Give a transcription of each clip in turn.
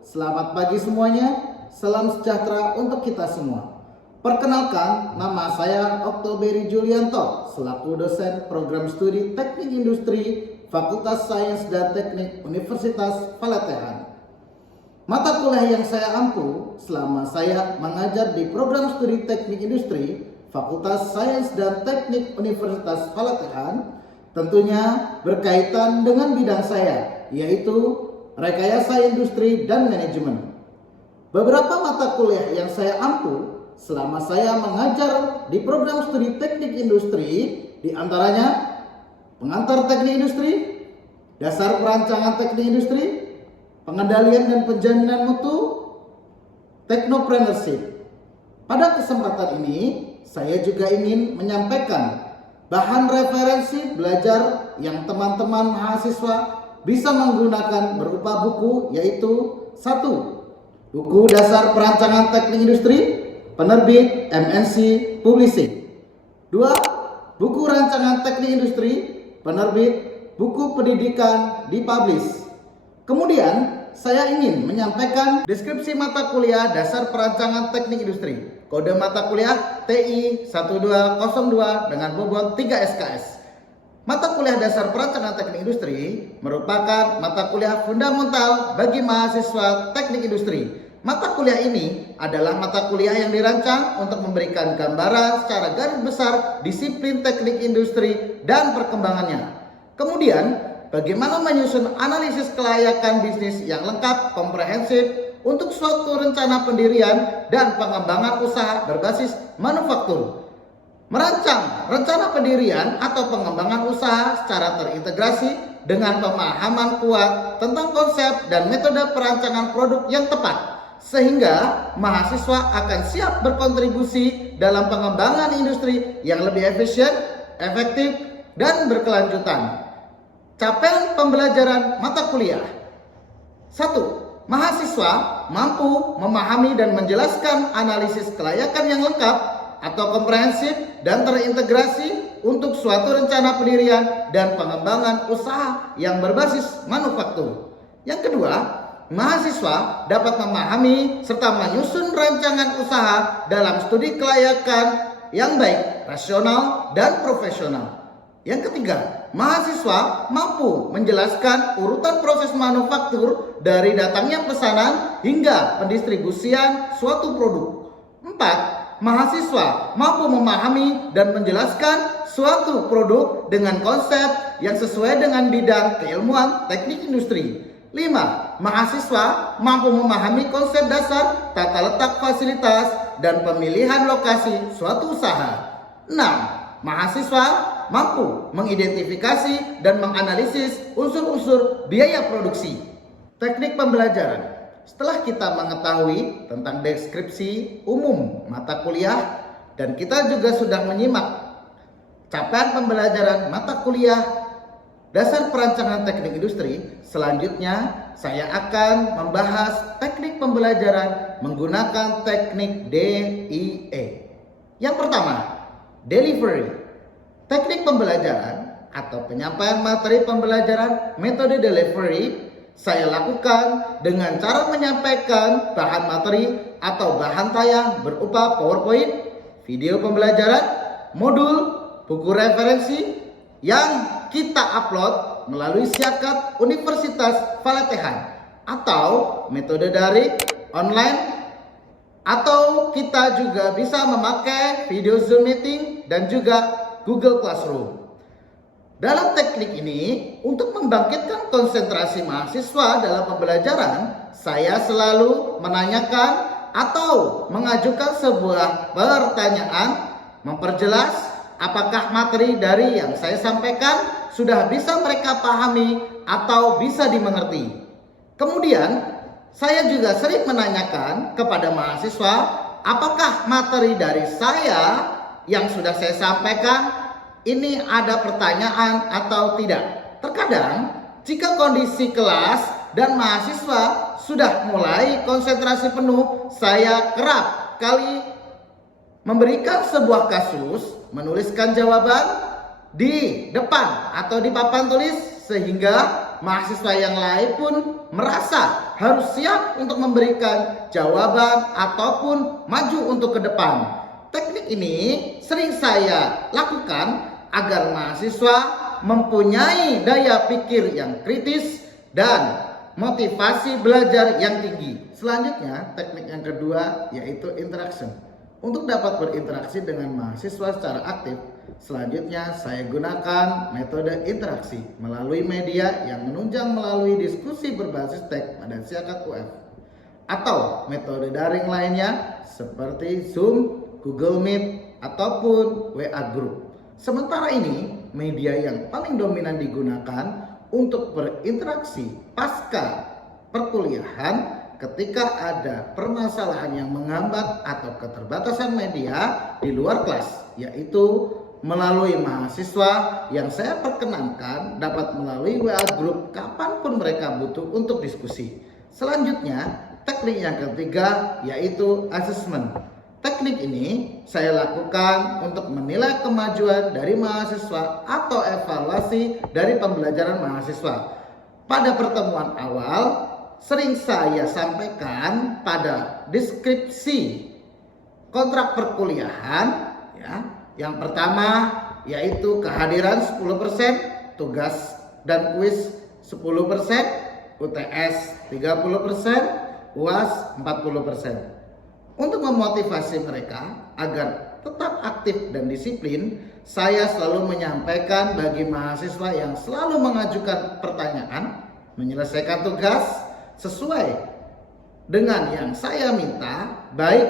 Selamat pagi semuanya, salam sejahtera untuk kita semua. Perkenalkan, nama saya Oktoberi Julianto, selaku dosen program studi Teknik Industri Fakultas Sains dan Teknik Universitas Palatehan. Mata kuliah yang saya ampu selama saya mengajar di program studi Teknik Industri Fakultas Sains dan Teknik Universitas Palatehan tentunya berkaitan dengan bidang saya, yaitu rekayasa industri dan manajemen. Beberapa mata kuliah yang saya ampu selama saya mengajar di program studi Teknik Industri diantaranya pengantar teknik industri, dasar perancangan teknik industri, pengendalian dan penjaminan mutu, teknopreneurship. Pada kesempatan ini, saya juga ingin menyampaikan bahan referensi belajar yang teman-teman mahasiswa bisa menggunakan berupa buku, yaitu 1. Buku Dasar Perancangan Teknik Industri, penerbit MNC Publishing. 2. Buku Rancangan Teknik Industri, penerbit Buku Pendidikan Dipublish. Kemudian, saya ingin menyampaikan deskripsi mata kuliah Dasar Perancangan Teknik Industri. Kode mata kuliah TI 1202 dengan bobot 3 SKS. Mata kuliah Dasar Perancangan Teknik Industri merupakan mata kuliah fundamental bagi mahasiswa teknik industri. Mata kuliah ini adalah mata kuliah yang dirancang untuk memberikan gambaran secara garis besar disiplin teknik industri dan perkembangannya. Kemudian, bagaimana menyusun analisis kelayakan bisnis yang lengkap, komprehensif untuk suatu rencana pendirian dan pengembangan usaha berbasis manufaktur. Merancang rencana pendirian atau pengembangan usaha secara terintegrasi dengan pemahaman kuat tentang konsep dan metode perancangan produk yang tepat, sehingga mahasiswa akan siap berkontribusi dalam pengembangan industri yang lebih efisien, efektif, dan berkelanjutan. Capaian pembelajaran mata kuliah. 1. Mahasiswa mampu memahami dan menjelaskan analisis kelayakan yang lengkap atau komprehensif dan terintegrasi untuk suatu rencana pendirian dan pengembangan usaha yang berbasis manufaktur. Yang kedua, mahasiswa dapat memahami serta menyusun rancangan usaha dalam studi kelayakan yang baik, rasional, dan profesional. Yang ketiga, mahasiswa mampu menjelaskan urutan proses manufaktur dari datangnya pesanan hingga pendistribusian suatu produk. 4. Mahasiswa mampu memahami dan menjelaskan suatu produk dengan konsep yang sesuai dengan bidang keilmuan teknik industri. 5. Mahasiswa mampu memahami konsep dasar tata letak fasilitas dan pemilihan lokasi suatu usaha. 6. Mahasiswa mampu mengidentifikasi dan menganalisis unsur-unsur biaya produksi. Teknik pembelajaran. Setelah kita mengetahui tentang deskripsi umum mata kuliah dan kita juga sudah menyimak capaian pembelajaran mata kuliah Dasar Perancangan Teknik Industri, selanjutnya saya akan membahas teknik pembelajaran menggunakan teknik DIE. Yang pertama, delivery. Teknik pembelajaran atau penyampaian materi pembelajaran metode delivery saya lakukan dengan cara menyampaikan bahan materi atau bahan tayang berupa PowerPoint, video pembelajaran, modul, buku referensi yang kita upload melalui Siakat Universitas Palatehan atau metode daring, online, atau kita juga bisa memakai video Zoom meeting dan juga Google Classroom. Dalam teknik ini, untuk membangkitkan konsentrasi mahasiswa dalam pembelajaran, saya selalu menanyakan atau mengajukan sebuah pertanyaan, memperjelas apakah materi dari yang saya sampaikan sudah bisa mereka pahami atau bisa dimengerti. Kemudian, saya juga sering menanyakan kepada mahasiswa apakah materi dari saya yang sudah saya sampaikan ini ada pertanyaan atau tidak. Terkadang jika kondisi kelas dan mahasiswa sudah mulai konsentrasi penuh, saya kerap kali memberikan sebuah kasus, menuliskan jawaban di depan atau di papan tulis sehingga mahasiswa yang lain pun merasa harus siap untuk memberikan jawaban ataupun maju untuk ke depan. Teknik ini sering saya lakukan agar mahasiswa mempunyai daya pikir yang kritis dan motivasi belajar yang tinggi. Selanjutnya, teknik yang kedua yaitu interaction. Untuk dapat berinteraksi dengan mahasiswa secara aktif, selanjutnya saya gunakan metode interaksi melalui media yang menunjang melalui diskusi berbasis teks pada Siakat UF atau metode daring lainnya seperti Zoom, Google Meet, ataupun WA Group. Sementara ini, media yang paling dominan digunakan untuk berinteraksi pasca perkuliahan ketika ada permasalahan yang menghambat atau keterbatasan media di luar kelas, yaitu melalui mahasiswa yang saya perkenankan dapat melalui WA Group kapanpun mereka butuh untuk diskusi. Selanjutnya, teknik yang ketiga yaitu assessment. Teknik ini saya lakukan untuk menilai kemajuan dari mahasiswa atau evaluasi dari pembelajaran mahasiswa. Pada pertemuan awal, sering saya sampaikan pada deskripsi kontrak perkuliahan ya. Yang pertama yaitu kehadiran 10%, tugas dan kuis 10%, UTS 30%, UAS 40%. Untuk memotivasi mereka agar tetap aktif dan disiplin, saya selalu menyampaikan bagi mahasiswa yang selalu mengajukan pertanyaan, menyelesaikan tugas sesuai dengan yang saya minta, baik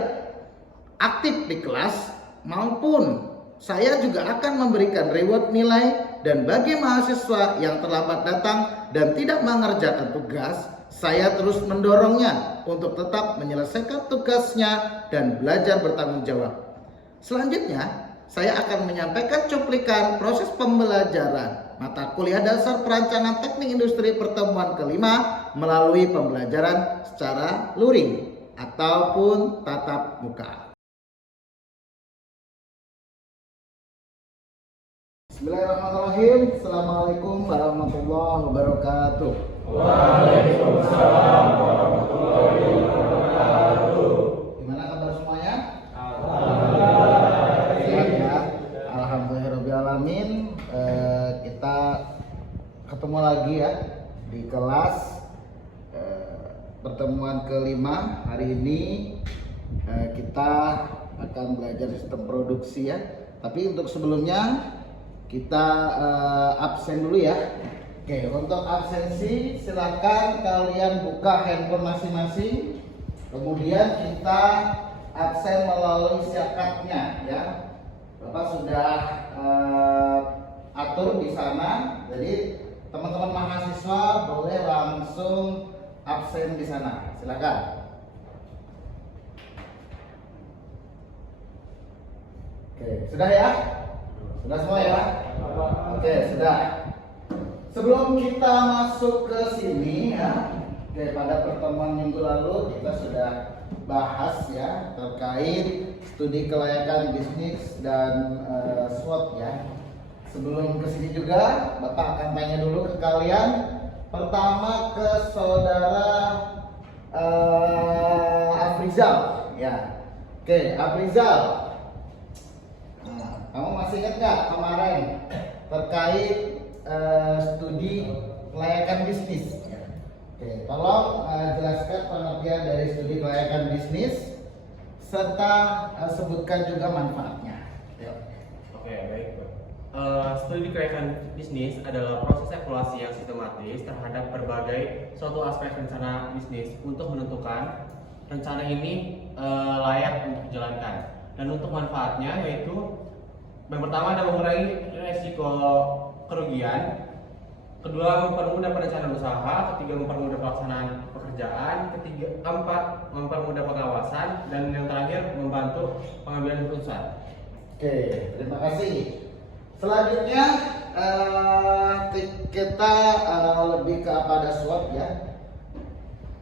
aktif di kelas maupun saya juga akan memberikan reward nilai. Dan bagi mahasiswa yang terlambat datang dan tidak mengerjakan tugas, saya terus mendorongnya untuk tetap menyelesaikan tugasnya dan belajar bertanggung jawab. Selanjutnya, saya akan menyampaikan cuplikan proses pembelajaran mata kuliah dasar perancangan teknik industri pertemuan kelima melalui pembelajaran secara luring ataupun tatap muka. Bismillahirrahmanirrahim. Assalamualaikum warahmatullahi wabarakatuh. Waalaikumsalam warahmatullahi wabarakatuh. Gimana kabar semuanya? Alhamdulillah. Sehat ya. Alhamdulillahirobbilalamin. Kita ketemu lagi ya di kelas pertemuan kelima. Hari ini kita akan belajar sistem produksi ya. Tapi untuk sebelumnya kita absen dulu ya. Oke, untuk absensi silakan kalian buka handphone masing-masing. Kemudian kita absen melalui siakatnya ya. Bapak sudah atur di sana. Jadi teman-teman mahasiswa boleh langsung absen di sana. Silakan. Oke, sudah ya? Sudah semua ya? Oke, sudah. Sebelum kita masuk ke sini ya, pada pertemuan minggu lalu kita sudah bahas ya terkait studi kelayakan bisnis dan SWOT ya. Sebelum ke sini juga, Bapak akan tanya dulu ke kalian. Pertama ke saudara Afrizal ya. Oke, Afrizal. Kamu masih ingat nggak kemarin terkait studi kelayakan bisnis? Oke, tolong jelaskan pengertian dari studi kelayakan bisnis serta sebutkan juga manfaatnya. Yuk. Oke, baik. Studi kelayakan bisnis adalah proses evaluasi yang sistematis terhadap berbagai suatu aspek rencana bisnis untuk menentukan rencana ini layak untuk dijalankan. Dan untuk manfaatnya yaitu yang pertama adalah mengurangi resiko kerugian, kedua mempermudah perencanaan usaha, ketiga mempermudah pelaksanaan pekerjaan, keempat mempermudah pengawasan, dan yang terakhir membantu pengambilan keputusan. Oke, terima kasih. Selanjutnya kita lebih kepada SWOT ya.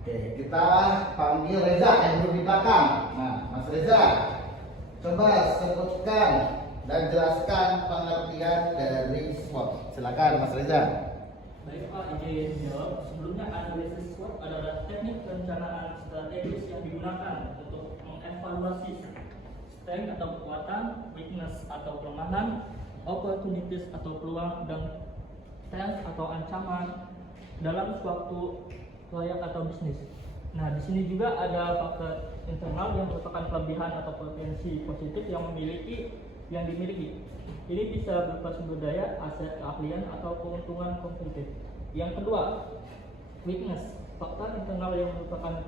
Oke, kita panggil Reza yang duduk di belakang. Nah, Mas Reza, coba sebutkan dan jelaskan pengertian dari SWOT. Silakan Mas Reza. Baik Pak, izin jawab. Sebelumnya analisis SWOT adalah teknik perencanaan strategis yang digunakan untuk mengevaluasi strength atau kekuatan, weakness atau kelemahan, opportunities atau peluang, dan chance atau ancaman dalam suatu proyek atau bisnis. Nah, di sini juga ada faktor internal yang merupakan kelebihan atau potensi positif yang dimiliki. Ini bisa berupa sumber daya, aset, keahlian, atau keuntungan kompetitif. Yang kedua, weakness, faktor internal yang merupakan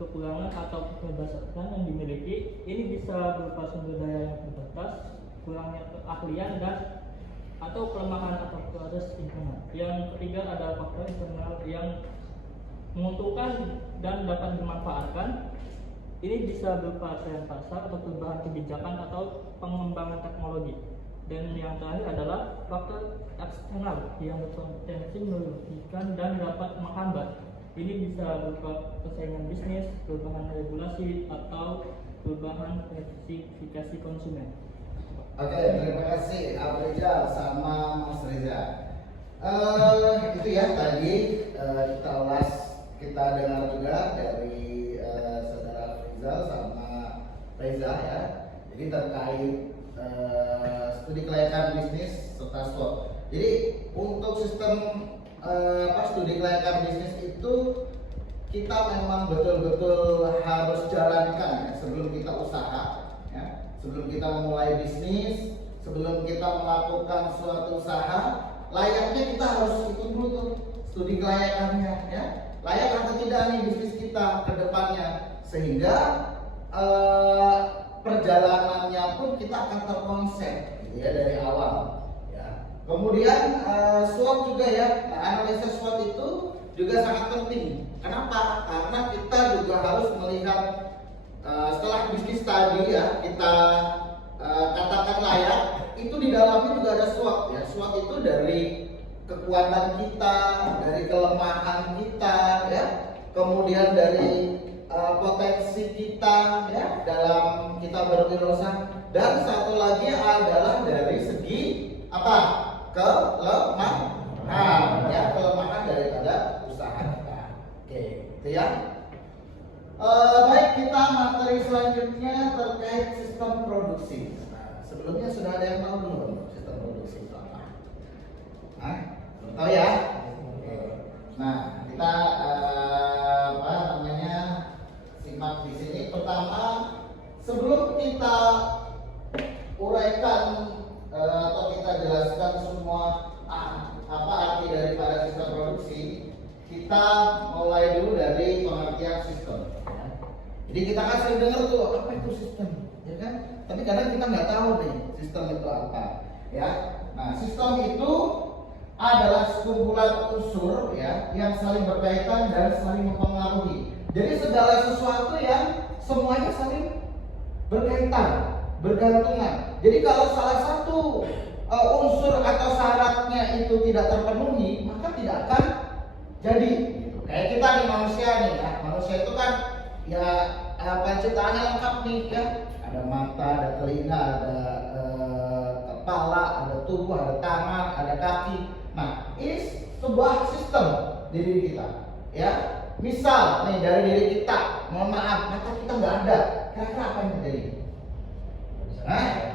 kekurangan atau keterbatasan yang dimiliki. Ini bisa berupa sumber daya yang terbatas, kurangnya keahlian, dan atau kelemahan atau proses internal. Yang ketiga ada faktor internal yang menguntungkan dan dapat dimanfaatkan. Ini bisa berupa tren pasar atau perubahan kebijakan atau pengembangan teknologi. Dan yang terakhir adalah faktor eksternal yang berpotensi merugikan dan dapat menghambat. Ini bisa berupa persaingan bisnis, perubahan regulasi, atau perubahan spesifikasi konsumen. Oke, terima kasih Abu Rizal sama Mas Reza. Itu ya tadi kita ulas, kita dengar juga dari saudara Rizal sama Reza ya. Jadi terkait studi kelayakan bisnis serta SWOT. Jadi untuk sistem studi kelayakan bisnis itu kita memang betul-betul harus jalankan ya, sebelum kita usaha ya. Sebelum kita memulai bisnis, sebelum kita melakukan suatu usaha, layaknya kita harus ikut dulu tuh studi kelayakannya ya. Layak atau tidak nih bisnis kita ke depannya, sehingga perjalanannya pun kita akan terkonsep gitu ya dari awal ya. Kemudian SWOT juga ya. Nah, analisis SWOT itu juga sangat penting. Kenapa? Karena kita juga harus melihat setelah bisnis tadi ya kita katakan layak, itu di dalamnya juga ada SWOT ya. SWOT itu dari kekuatan kita, dari kelemahan kita ya, kemudian dari potensi kita ya dalam kita berwirausaha, dan satu lagi adalah dari segi apa? Kelemahan ya, kelemahan daripada usaha kita. Oke, itu ya. Baik, kita materi selanjutnya terkait sistem produksi. Nah, sebelumnya sudah ada yang tahu belum sistem produksi itu apa? Belum tahu ya? Oke. Nah, kita simak di sini. Pertama, sebelum kita uraikan atau kita jelaskan semua apa arti daripada sistem produksi, kita mulai dulu dari pengertian sistem. Jadi kita kan sering dengar tuh apa itu sistem, ya kan? Tapi kadang kita nggak tahu nih sistem itu apa, ya. Nah, sistem itu adalah sekumpulan unsur ya yang saling berkaitan dan saling mempengaruhi. Jadi segala sesuatu yang semuanya saling berkaitan, bergantungan. Jadi kalau salah satu unsur atau syaratnya itu tidak terpenuhi, maka tidak akan jadi. Gitu. Kayak kita nih manusia nih ya, manusia itu kan ya penciptaannya lengkap nih ya. Ada mata, ada telinga, ada kepala, ada tubuh, ada tangan, ada kaki. Nah, ini sebuah sistem di diri kita ya. Misal nih dari diri kita, mohon maaf, mata kita nggak ada, kira-kira apa yang terjadi?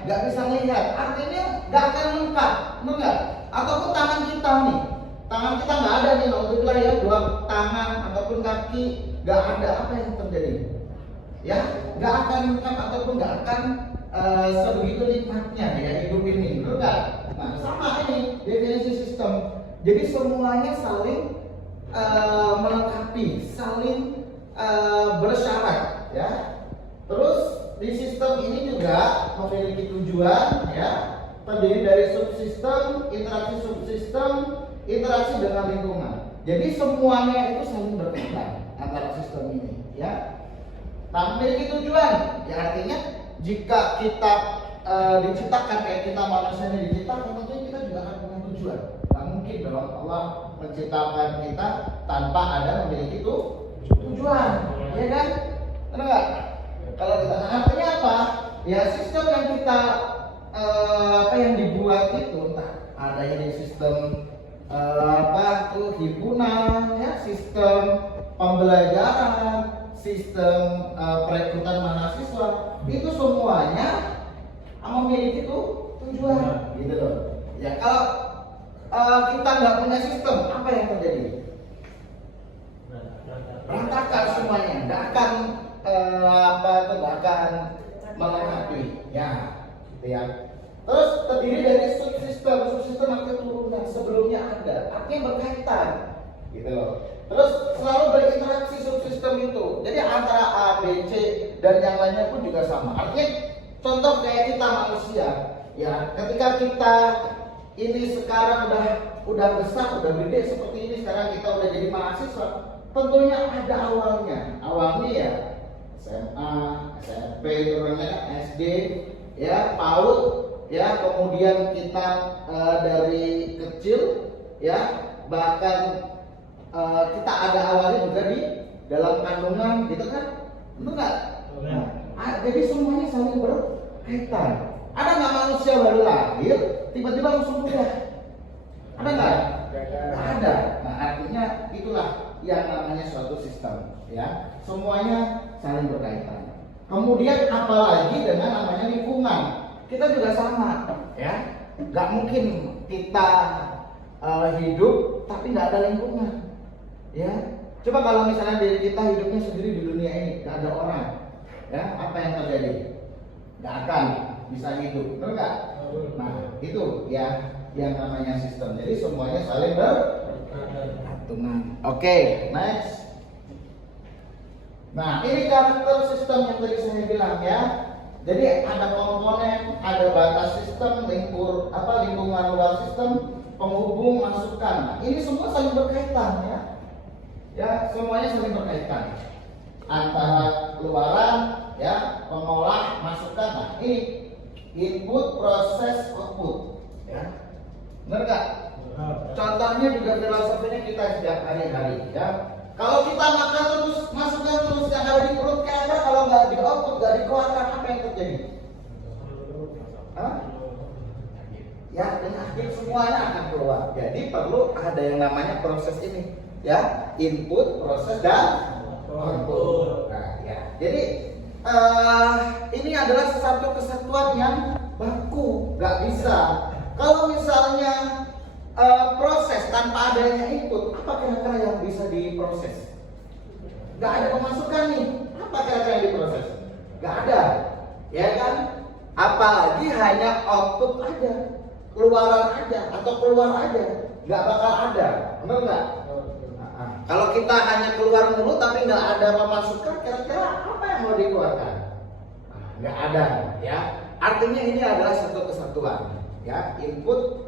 Nggak bisa melihat, artinya nggak akan lengkap, enggak? Ataupun tangan kita nih, tangan kita nggak ada nih, alhamdulillah ya, dua tangan ataupun kaki nggak ada, apa yang terjadi? Ya, nggak akan lengkap ataupun nggak akan sebegitu nikmatnya ya hidup ini, betul nggak? Nah, sama ini definisi sistem. Jadi semuanya saling melengkapi, saling bersyarat ya. Terus di sistem ini juga memiliki tujuan ya, terdiri dari subsistem, interaksi dengan lingkungan. Jadi semuanya itu saling berkaitan antara sistem ini ya. Nah, memiliki tujuan ya, artinya jika kita diciptakan kayak kita manusia ini diciptakan, tentunya kita juga akan punya tujuan. Nah, mungkin dong Allah menciptakan kita tanpa ada memiliki tujuan, ya kan? Benar nggak? Kalau kita artinya apa? Ya sistem yang kita yang dibuat itu, entah ada ini sistem himpunan, ya, sistem pembelajaran, sistem perekrutan mahasiswa, itu semuanya memiliki tujuan, gitu loh. Ya, kalau kita nggak punya sistem, apa yang terjadi? Berantakan semuanya, nggak akan nggak akan melengkapi, ya, gitu ya. Terus terdiri dari subsistem artinya turunan sebelumnya ada, artinya berkaitan, gitu loh. Terus selalu berinteraksi subsistem itu, jadi antara A, B, C dan yang lainnya pun juga sama. Artinya contoh kayak kita manusia, ya, ketika kita ini sekarang udah besar, udah gede seperti ini, sekarang kita udah jadi mahasiswa, tentunya ada awalnya ya SMA, SMP, SD, ya, PAUD, ya, kemudian kita dari kecil, ya, bahkan kita ada awalnya juga di dalam kandungan, gitu kan? Betul nggak? Jadi semuanya saling berkaitan. Ada nggak manusia baru lahir tiba-tiba langsung kuliah? Ada nggak? Nggak ada. Nah, artinya itulah yang namanya suatu sistem, ya. Semuanya saling berkaitan. Kemudian apalagi dengan namanya lingkungan, kita juga sama, ya. Nggak mungkin kita hidup tapi nggak ada lingkungan, ya. Coba kalau misalnya diri kita hidupnya sendiri di dunia ini, nggak ada orang, ya, apa yang terjadi? Nggak akan bisa hidup, betul nggak? Nah, itu ya yang namanya sistem. Jadi semuanya saling bergantungan. Oke, next. Nah, ini karakter sistem yang tadi saya bilang, ya. Jadi ada komponen, ada batas sistem, lingkungan luar sistem, penghubung, masukan. Nah, ini semua saling berkaitan, ya. Ya, semuanya saling berkaitan. Antara luaran, ya, pengolah, masukan. Nah, ini input, proses, output, ya. Benar nggak? Contohnya juga filosofinya kita setiap hari-hari, ya. Kalau kita makan terus, masukkan terus yang ada di perut, kira-kira kalau nggak di output, nggak dikeluarkan, apa yang terjadi? Ya, penyakit semuanya akan keluar. Jadi perlu ada yang namanya proses ini, ya, input, proses, dan output. Nah, ya. Jadi ini adalah satu kesatuan yang baku, nggak bisa. Kalau misalnya proses tanpa adanya input, apa kira-kira yang bisa diproses? Nggak ada pemasukan nih, apa kira-kira yang diproses? Nggak ada, ya kan? Apalagi hanya output aja, keluaran aja atau keluar aja, nggak bakal ada, benar nggak? Kalau kita hanya keluar mulu tapi nggak ada pemasukan, kira-kira apa yang mau dikeluarkan? Nggak ada, ya. Artinya ini adalah satu kesatuan, ya, input,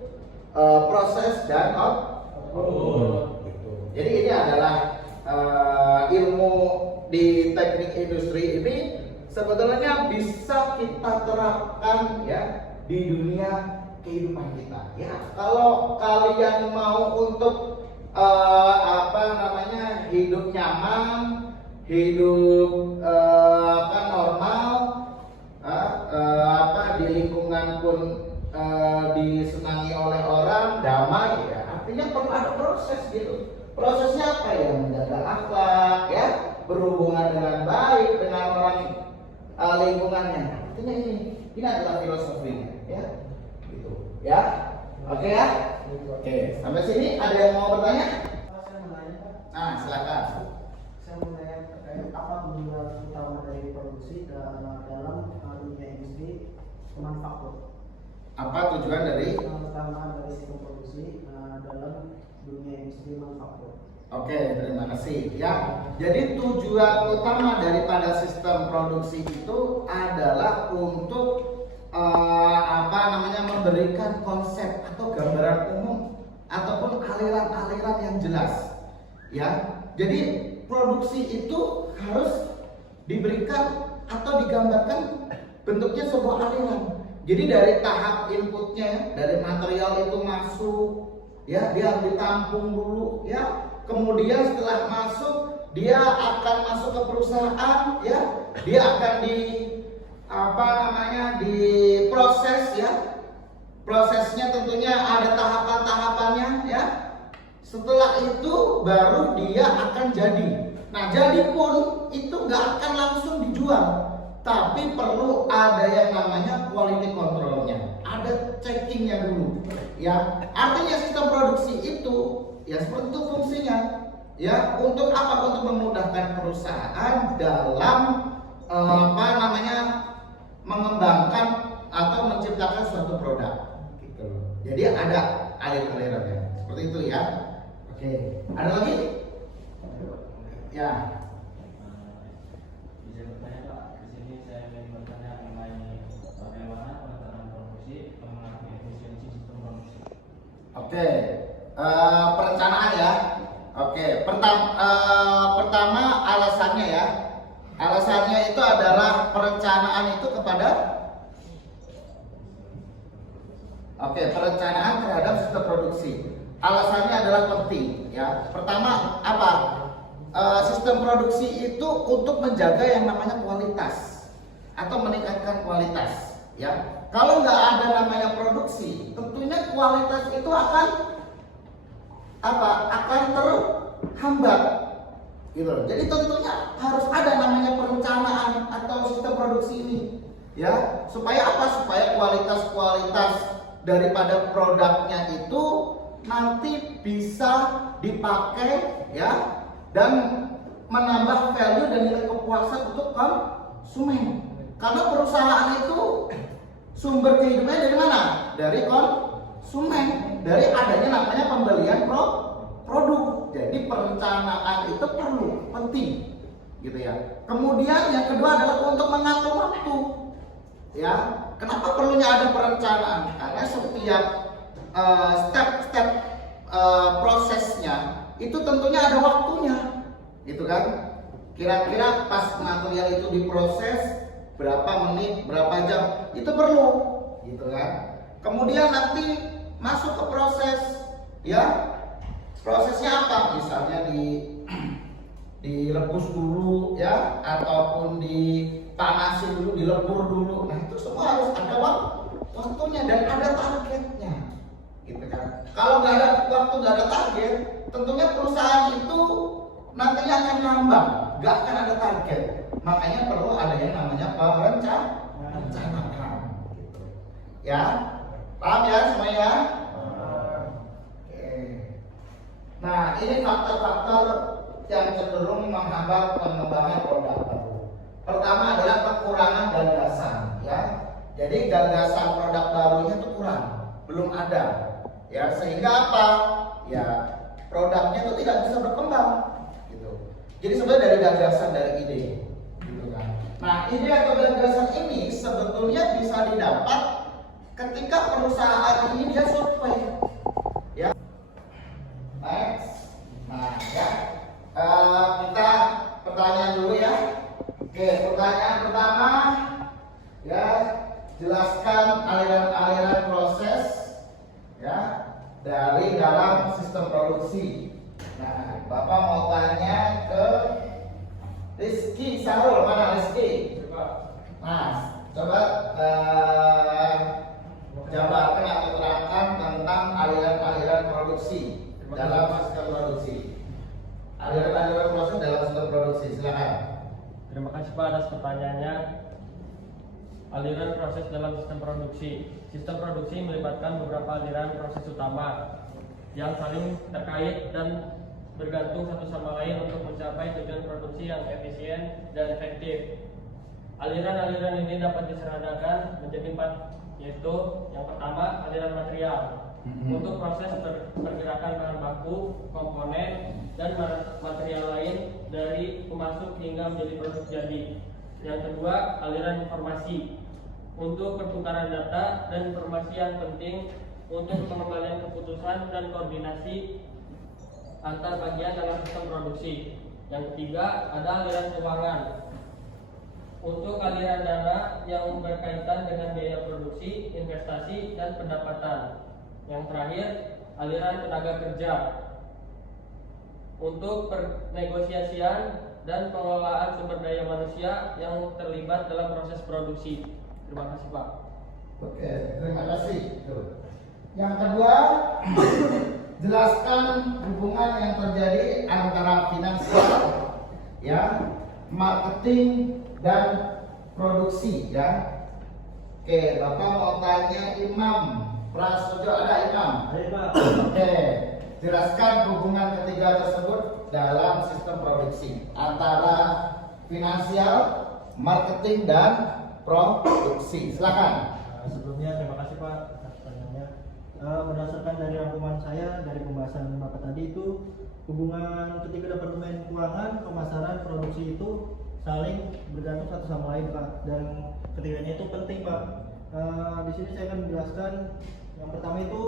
proses, dan output. Jadi ini adalah ilmu di teknik industri ini sebetulnya bisa kita terapkan, ya, di dunia kehidupan kita, ya. Kalau kalian mau untuk hidup nyaman, hidup normal, di lingkungan pun disenangi oleh orang, damai, ya, artinya perlu ada proses gitu. Prosesnya apa ya? Menjaga akhlak, ya, berhubungan dengan baik dengan orang lingkungannya. Artinya ini adalah filosofinya, ya, gitu, ya. Oke, ya. Oke, sampai sini ada yang mau bertanya? Saya mau nanya, Pak. Nah, silakan. Saya mau nanya terkait apa tujuan utama dari produksi dalam dunia industri manufaktur. Apa tujuan dari? Utama dari sistem produksi dalam dunia industri manufaktur. Oke, terima kasih. Ya, jadi tujuan utama daripada sistem produksi itu adalah untuk memberikan konsep atau gambaran umum ataupun aliran-aliran yang jelas, ya. Jadi produksi itu harus diberikan atau digambarkan bentuknya sebuah aliran. Jadi dari tahap inputnya, dari material itu masuk, ya, dia ditampung dulu, ya. Kemudian setelah masuk, dia akan masuk ke perusahaan, ya. Dia akan diproses, ya. Prosesnya tentunya ada tahapan-tahapannya, ya. Setelah itu baru dia akan jadi. Nah, jadi pun itu nggak akan langsung dijual, tapi perlu ada yang namanya quality controlnya, ada checkingnya dulu. Ya, artinya sistem produksi itu ya seperti itu fungsinya. Ya, untuk apa? Untuk memudahkan perusahaan dalam mengembangkan atau menciptakan suatu produk. Gitu. Jadi ada alir-alirannya seperti itu ya. Oke, ada lagi? Ya. Bisa bertanya Pak, di sini saya ingin bertanya mengenai bagaimana penetapan produksi pengembangan efisiensi sistem produksi. Oke, perencanaan ya. Oke, pertama alasannya ya. Alasannya itu adalah perencanaan itu kepada perencanaan terhadap sistem produksi. Alasannya adalah penting ya. Pertama apa? Sistem produksi itu untuk menjaga yang namanya kualitas atau meningkatkan kualitas ya. Kalau nggak ada namanya produksi, tentunya kualitas itu akan terhambat gitu. Jadi tentunya harus ada namanya perencanaan atau sistem produksi ini ya, supaya apa? Supaya kualitas daripada produknya itu nanti bisa dipakai ya, dan menambah value dan nilai kepuasan untuk konsumen. Karena perusahaan itu sumber kehidupannya dari mana? Dari konsumen, dari adanya namanya pembelian produk. Jadi perencanaan itu perlu, penting gitu ya. Kemudian yang kedua adalah untuk mengatur waktu ya. Kenapa perlunya ada perencanaan? Karena setiap step-step prosesnya itu tentunya ada waktunya gitu kan. Kira-kira pas material itu diproses berapa menit, berapa jam, itu perlu gitu kan. Kemudian nanti masuk ke proses ya. Prosesnya apa? Misalnya direbus dulu ya, ataupun dipanasi dulu, dilebur dulu. Nah, itu semua harus ada waktunya dan ada targetnya gitu kan. Kalau nggak ada waktu, nggak ada target, tentunya perusahaan itu nantinya akan ngambang, nggak akan ada target. Makanya perlu ada yang namanya perencanaan gitu. Ya, paham ya semuanya? Oke. Nah, ini faktor-faktor yang cenderung menghambat pengembangan produk baru. Pertama adalah kekurangan gagasan ya. Jadi gagasan produk barunya itu kurang, belum ada. Ya, sehingga apa? Ya, produknya itu tidak bisa berkembang gitu. Jadi sebenarnya dari gagasan, dari ide gitu kan. Nah, ide atau gagasan ini sebetulnya bisa didapat ketika perusahaan ini dia survei. Ya. Next. Nah, ya. Kita pertanyaan dulu ya. Oke, pertanyaan pertama ya, jelaskan aliran-aliran proses ya dari dalam sistem produksi. Nah, Bapak mau tanya ke Rizky Sarul, mana Rizky? Nah, coba jabarkan atau terangkan tentang aliran-aliran produksi dalam sistem produksi. Aliran-aliran proses dalam sistem produksi, silakan. Terima kasih Pak atas pertanyaannya. Aliran proses dalam sistem produksi. Sistem produksi melibatkan beberapa aliran proses utama yang saling terkait dan bergantung satu sama lain untuk mencapai tujuan produksi yang efisien dan efektif. Aliran-aliran ini dapat disederhanakan menjadi 4, yaitu yang pertama aliran material untuk proses pergerakan bahan baku, komponen, dan material lain dari pemasok hingga menjadi produk jadi. Yang kedua, aliran informasi untuk pertukaran data dan informasi yang penting untuk pengembalian keputusan dan koordinasi antar bagian dalam sistem produksi. Yang ketiga, ada aliran keuangan untuk aliran dana yang berkaitan dengan biaya produksi, investasi, dan pendapatan. Yang terakhir, aliran tenaga kerja untuk penegosiasian dan pengelolaan sumber daya manusia yang terlibat dalam proses produksi. Terima kasih Pak. Oke, terima kasih. Yang kedua, jelaskan hubungan yang terjadi antara finansial, ya, marketing dan produksi, ya. Oke, Bapak mau tanya Imam Prasojo, ada Imam? Baik, Pak. Oke, jelaskan hubungan ketiga tersebut dalam sistem produksi antara finansial, marketing dan produksi. Silakan. Sebelumnya terima kasih Pak atas pertanyaannya. Berdasarkan dari rangkuman saya dari pembahasan Bapak tadi itu hubungan ketiga departemen keuangan, pemasaran, produksi itu saling bergantung satu sama lain Pak, dan ketiganya itu penting Pak. Di sini saya akan menjelaskan yang pertama itu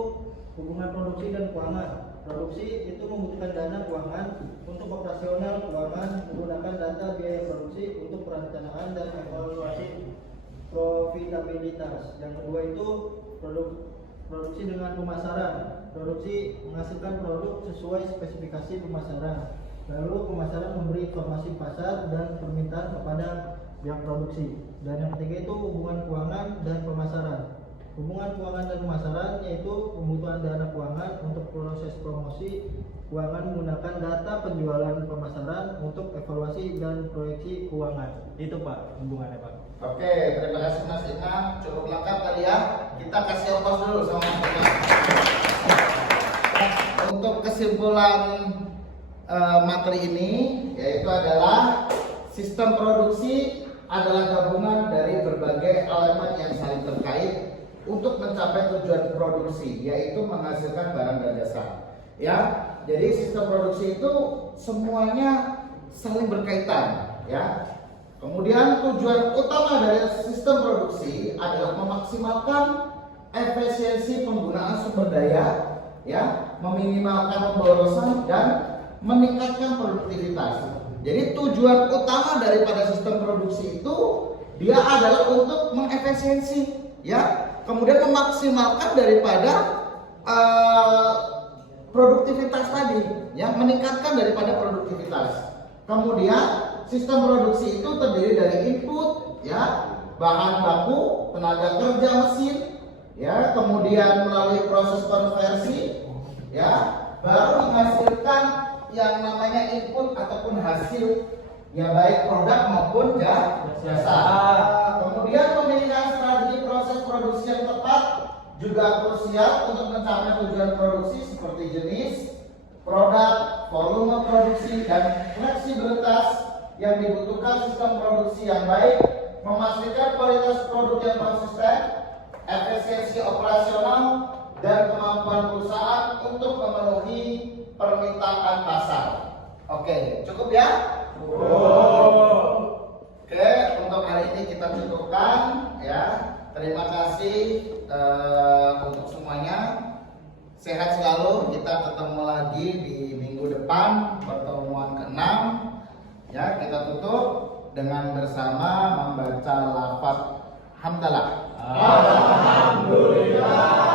hubungan produksi dan keuangan. Produksi itu membutuhkan dana keuangan untuk operasional keuangan, menggunakan data biaya produksi untuk perencanaan dan evaluasi profitabilitas. Yang kedua itu produksi dengan pemasaran. Produksi menghasilkan produk sesuai spesifikasi pemasaran. Lalu pemasaran memberi informasi pasar dan permintaan kepada pihak produksi. Dan yang ketiga itu hubungan keuangan dan pemasaran. Hubungan keuangan dan pemasaran yaitu pembutuhan dana keuangan untuk proses promosi keuangan menggunakan data penjualan pemasaran untuk evaluasi dan proyeksi keuangan. Itu Pak hubungannya Pak. Oke, terima kasih Mas Imam. Cukup lengkap kali ya. Kita kasih ongkos dulu sama Mas Imam. Untuk kesimpulan materi ini yaitu adalah sistem produksi adalah gabungan dari berbagai elemen yang saling terkait untuk mencapai tujuan produksi, yaitu menghasilkan barang dan jasa. Ya, jadi sistem produksi itu semuanya saling berkaitan, ya. Kemudian tujuan utama dari sistem produksi adalah memaksimalkan efisiensi penggunaan sumber daya, ya, meminimalkan pemborosan dan meningkatkan produktivitas. Jadi tujuan utama daripada sistem produksi itu dia adalah untuk mengefisiensi, ya, kemudian memaksimalkan daripada produktivitas tadi, ya, meningkatkan daripada produktivitas. Kemudian sistem produksi itu terdiri dari input, ya, bahan baku, tenaga kerja mesin, ya, kemudian melalui proses konversi, ya, baru menghasilkan yang namanya input ataupun hasil, ya, baik produk maupun jasa. Kemudian pemilihan strategi proses produksi yang tepat juga krusial untuk mencapai tujuan produksi seperti jenis produk, volume produksi, dan fleksibilitas yang dibutuhkan sistem produksi yang baik, memastikan kualitas produk yang konsisten, efisiensi operasional, dan kemampuan perusahaan untuk memenuhi permintaan pasar. Oke, cukup ya? Oke, untuk hari ini kita cukupkan, ya. Terima kasih untuk semuanya. Sehat selalu. Kita ketemu lagi di minggu depan, pertemuan ke-6. Ya, kita tutup dengan bersama membaca lafaz hamdalah. Alhamdulillah.